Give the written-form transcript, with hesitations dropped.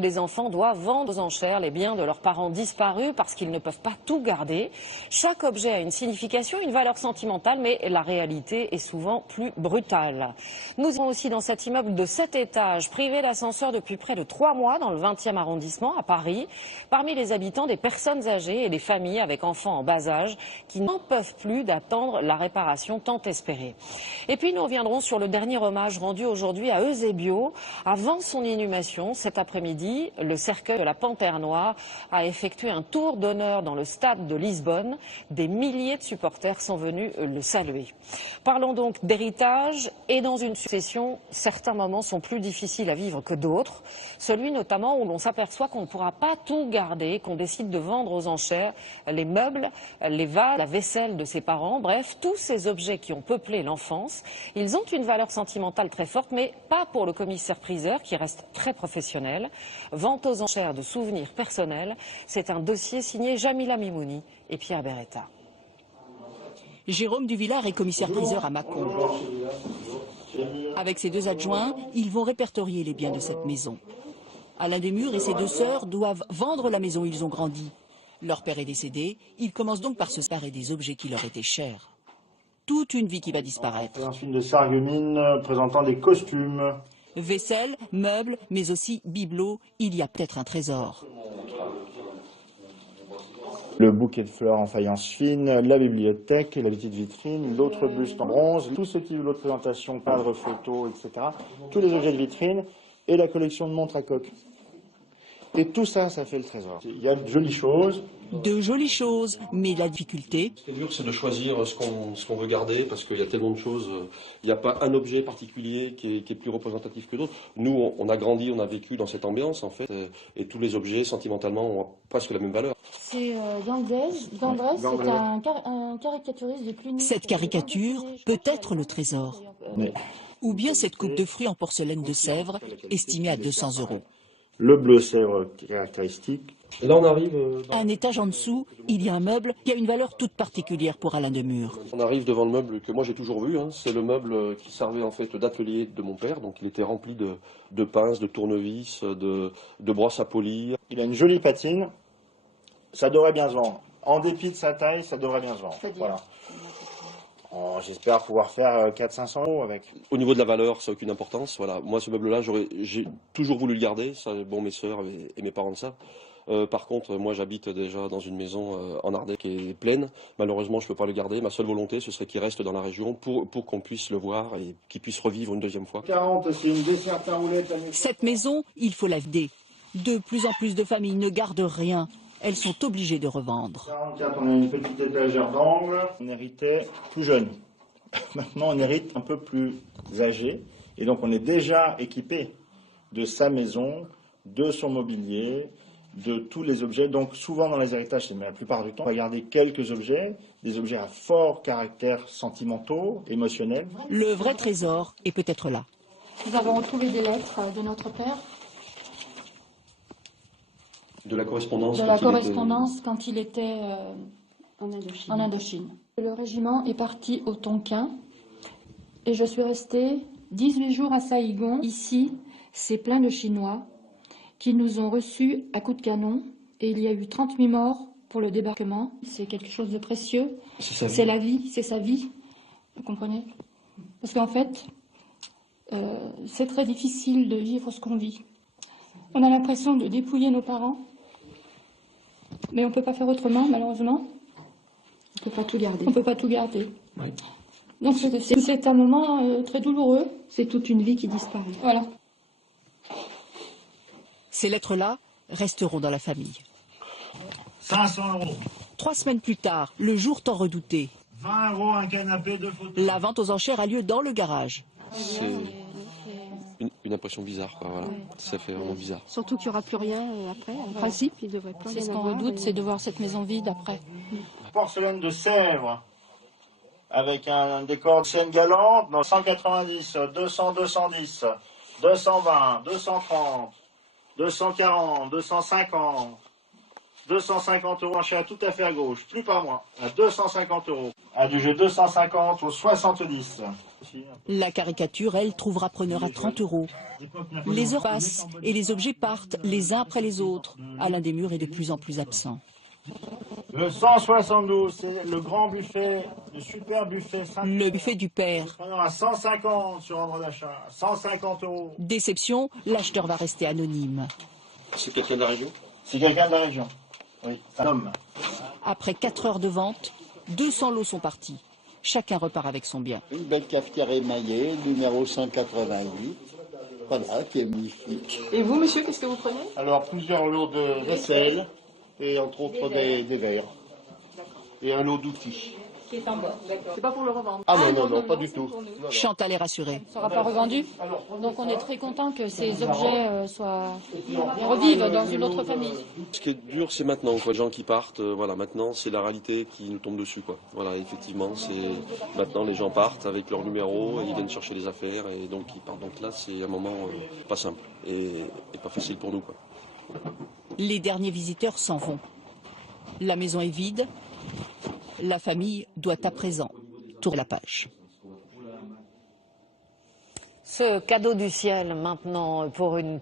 Les enfants doivent vendre aux enchères les biens de leurs parents disparus parce qu'ils ne peuvent pas tout garder. Chaque objet a une signification, une valeur sentimentale, mais la réalité est souvent plus brutale. Nous avons aussi dans cet immeuble de 7 étages, privé d'ascenseur depuis près de 3 mois dans le 20e arrondissement à Paris. Parmi les habitants, des personnes âgées et des familles avec enfants en bas âge qui n'en peuvent plus d'attendre la réparation tant espérée. Et puis nous reviendrons sur le dernier hommage rendu aujourd'hui à Eusébio. Avant son inhumation, cet après-midi, le cercueil de la Panthère Noire a effectué un tour d'honneur dans le stade de Lisbonne. Des milliers de supporters sont venus le saluer. Parlons donc d'héritage et dans une succession, certains moments sont plus difficiles à vivre que d'autres. Celui notamment où l'on s'aperçoit qu'on ne pourra pas tout garder, qu'on décide de vendre aux enchères les meubles, les vases, la vaisselle de ses parents, bref, tous ces objets qui ont peuplé l'enfance. Ils ont une valeur sentimentale très forte, mais pas pour le commissaire-priseur qui reste très professionnel. Vente aux enchères de souvenirs personnels, c'est un dossier signé Jamila Mimouni et Pierre Beretta. Jérôme Duvillard est commissaire-priseur à Mâcon. Avec ses 2 adjoints, ils vont répertorier les biens de cette maison. Alain Desmurs et ses 2 sœurs doivent vendre la maison où ils ont grandi. Leur père est décédé, ils commencent donc par se séparer des objets qui leur étaient chers. Toute une vie qui va disparaître. Un film de Sarreguemines présentant des costumes. Vaisselle, meubles, mais aussi bibelots, il y a peut-être un trésor. Le bouquet de fleurs en faïence fine, la bibliothèque, la petite vitrine, l'autre buste en bronze, tout ce qui est lot de présentation, cadre, photo, etc. Tous les objets de vitrine et la collection de montres à coque. Et tout ça, ça fait le trésor. Il y a de jolies choses. De jolies choses, mais la difficulté... Ce qui est dur, c'est de choisir ce qu'on veut garder, parce qu'il y a tellement de choses. Il n'y a pas un objet particulier qui est plus représentatif que d'autres. Nous, on a grandi, on a vécu dans cette ambiance, en fait, et tous les objets, sentimentalement, ont presque la même valeur. C'est Gandrés, c'est un caricaturiste de Cluny. Cette caricature peut être le trésor. Mais Ou bien cette coupe de fruits en porcelaine de Sèvres, estimée à 200 €. le bleu Sèvres caractéristique. Et là, on arrive... Un étage en dessous, il y a un meuble qui a une valeur toute particulière pour Alain Desmurs. On arrive devant le meuble que moi j'ai toujours vu. C'est le meuble qui servait en fait d'atelier de mon père. Donc il était rempli de pinces, de tournevis, de brosses à polir. Il a une jolie patine. Ça devrait bien se vendre. En dépit de sa taille, ça devrait bien se vendre. Voilà. J'espère pouvoir faire 400-500 € avec. Au niveau de la valeur, ça n'a aucune importance. Voilà. Moi, ce meuble-là, j'ai toujours voulu le garder. Ça, bon, mes sœurs et mes parents le savent. Par contre, moi, j'habite déjà dans une maison en Ardèche qui est pleine. Malheureusement, je ne peux pas le garder. Ma seule volonté, ce serait qu'il reste dans la région pour qu'on puisse le voir et qu'il puisse revivre une deuxième fois. 40, c'est une desserte à roulette. Cette maison, il faut la vider. De plus en plus de familles ne gardent rien. Elles sont obligées de revendre. 44, on a une petite étagère d'angle. On héritait plus jeune. Maintenant, on hérite un peu plus âgé. Et donc, on est déjà équipé de sa maison, de son mobilier, de tous les objets. Donc, souvent dans les héritages, mais la plupart du temps, on va garder quelques objets, des objets à fort caractère sentimentaux, émotionnels. Le vrai trésor est peut-être là. Nous avons retrouvé des lettres de notre père. De la correspondance. Quand il était en Indochine. Le régiment est parti au Tonkin et je suis restée 18 jours à Saïgon. Ici, c'est plein de Chinois qui nous ont reçus à coups de canon et il y a eu 38 morts pour le débarquement. C'est quelque chose de précieux. C'est la vie, c'est sa vie. Vous comprenez? Parce qu'en fait, c'est très difficile de vivre ce qu'on vit. On a l'impression de dépouiller nos parents. Mais on ne peut pas faire autrement, malheureusement. On ne peut pas tout garder. On ne peut pas tout garder. Oui. Donc c'est un moment très douloureux. C'est toute une vie qui disparaît. Voilà. Ces lettres-là resteront dans la famille. 500 €. 3 semaines plus tard, le jour tant redouté. 20 € un canapé, 2 fauteuils. La vente aux enchères a lieu dans le garage. C'est une impression bizarre, quoi, voilà. Ça fait vraiment bizarre. Surtout qu'il n'y aura plus rien après. En principe, il devrait pas. C'est ce qu'on redoute, c'est de voir cette maison vide après. Porcelaine de Sèvres, avec un décor de scène galante, dans 190, 200, 210, 220, 230, 240, 250, 250 € achat tout à fait à gauche, plus par mois, à 250 €. À du jeu 250 au 70. La caricature, elle, trouvera preneur à 30 €. Les heures passent et les objets partent les uns après les autres. Alain Desmurs est de plus en plus absent. Le 172, c'est le grand buffet, le super buffet. Le buffet du père. À 150 sur ordre d'achat, 150 €. Déception, l'acheteur va rester anonyme. C'est quelqu'un de la région? C'est quelqu'un de la région. Oui, c'est un homme. Après 4 heures de vente, 200 lots sont partis. Chacun repart avec son bien. Une belle cafetière émaillée, numéro 188, voilà, qui est magnifique. Et vous, monsieur, qu'est-ce que vous prenez? Alors, plusieurs lots de vaisselle, et entre autres des verres. Et un lot d'outils. Qui est en bas. C'est pas pour le revendre. Ah non, pas du tout. Chantal est rassurée. Ça ne sera pas revendu. Donc on est très content que ces objets revivent dans une autre famille. Ce qui est dur, c'est maintenant, quoi. Les gens qui partent, voilà, maintenant, c'est la réalité qui nous tombe dessus, quoi. Voilà, effectivement, c'est maintenant les gens partent avec leur numéro, et ils viennent chercher des affaires, et donc ils partent. Donc là, c'est un moment pas simple et pas facile pour nous, quoi. Les derniers visiteurs s'en vont. La maison est vide. La famille doit à présent tourner la page. Ce cadeau du ciel maintenant pour une